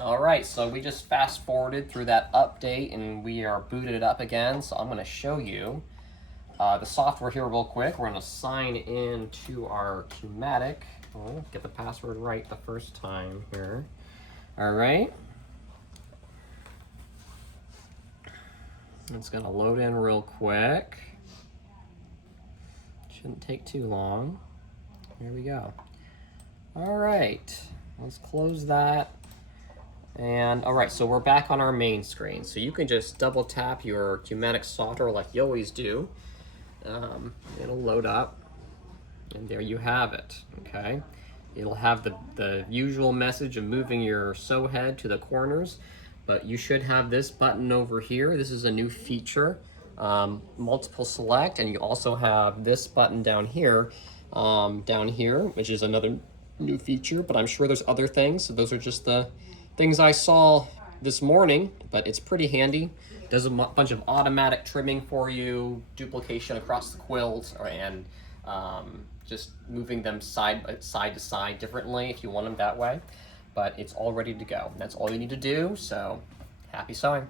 All right, so we just fast forwarded through that update and we are booted up again. So I'm going to show you the software here real quick. We're going to sign in to our Qmatic. Oh, get the password right the first time here. All right. It's going to load in real quick. Shouldn't take too long. Here we go. All right, let's close that. And all right, so we're back on our main screen. So you can just double tap your Qmatic software like you always do. It'll load up, and there you have it, okay? It'll have the usual message of moving your sew head to the corners, but you should have this button over here. This is a new feature, multiple select, and you also have this button down here, which is another new feature, but I'm sure there's other things. So those are just the things I saw this morning, but it's pretty handy. Does a bunch of automatic trimming for you, duplication across the quilt, and just moving them side to side differently if you want them that way. But it's all ready to go. That's all you need to do, so happy sewing.